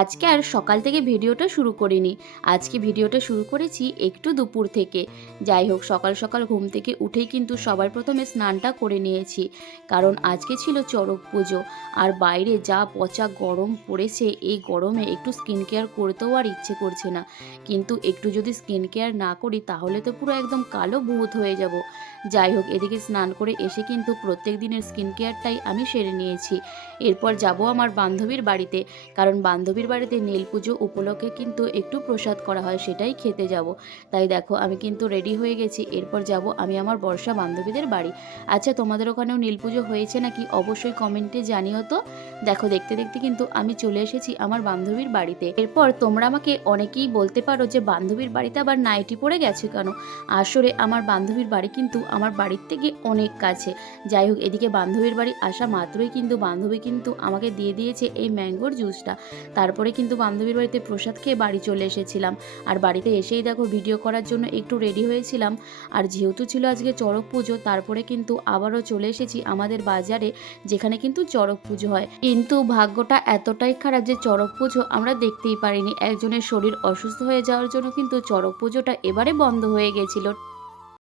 আজকে আর সকাল থেকে ভিডিওটা শুরু করিনি। আজকে ভিডিওটা শুরু করেছি একটু দুপুর থেকে। যাই হোক, সকাল সকাল ঘুম থেকে উঠেই কিন্তু সবার প্রথমে স্নানটা করে নিয়েছি। কারণ আজকে ছিল চড়ক পুজো। আর বাইরে যা পচা গরম পড়েছে, এই গরমে একটু স্কিন কেয়ার করতেও আর ইচ্ছে করছে না। কিন্তু একটু যদি স্কিন কেয়ার না করি তাহলে তো পুরো একদম কালো ভূত হয়ে যাব। যাই হোক, এদিকে স্নান করে এসে কিন্তু প্রত্যেক দিনের স্কিন কেয়ারটাই আমি সেরে নিয়েছি। এরপর যাব আমার বান্ধবীর বাড়িতে। কারণ বান্ধবীর বাড়িতে নীল পুজো উপলক্ষে কিন্তু একটু প্রসাদ করা হয়, সেটাই খেতে যাব। তাই দেখো, আমি কিন্তু রেডি হয়ে গেছি। এরপর যাব আমি আমার বর্ষা বান্ধবীদের বাড়ি। আচ্ছা, তোমাদের ওখানেও নীল পুজো হয়েছে নাকি অবশ্যই কমেন্টে জানিও তো। দেখো, দেখতে দেখতে কিন্তু আমি চলে এসেছি আমার বান্ধবীর বাড়িতে। এরপর তোমরা আমাকে অনেকেই বলতে পারো যে বান্ধবীর বাড়িতে আবার নাইটি পরে গেছে কেন। আসলে আমার বান্ধবীর বাড়ি কিন্তু আমার বাড়ির থেকে অনেক কাছে। যাই হোক, এদিকে বান্ধবীর বাড়ি আসা মাত্রই কিন্তু বান্ধবী কিন্তু আমাকে দিয়ে দিয়েছে এই ম্যাঙ্গোর জুসটা। তারপরে কিন্তু বান্ধবীর বাড়িতে প্রসাদ খেয়ে বাড়ি চলে এসেছিলাম। আর বাড়িতে এসেই দেখো, ভিডিও করার জন্য একটু রেডি হয়েছিলাম। আর যেহেতু ছিল আজকে চড়ক পুজো, তারপরে কিন্তু আবারও চলে এসেছি আমাদের বাজারে, যেখানে কিন্তু চড়ক পুজো হয়। কিন্তু ভাগ্যটা এতটাই খারাপ যে চড়ক পুজো আমরা দেখতেই পারিনি। একজনের শরীর অসুস্থ হয়ে যাওয়ার জন্য কিন্তু চড়ক পুজোটা এবারে বন্ধ হয়ে গেছিল।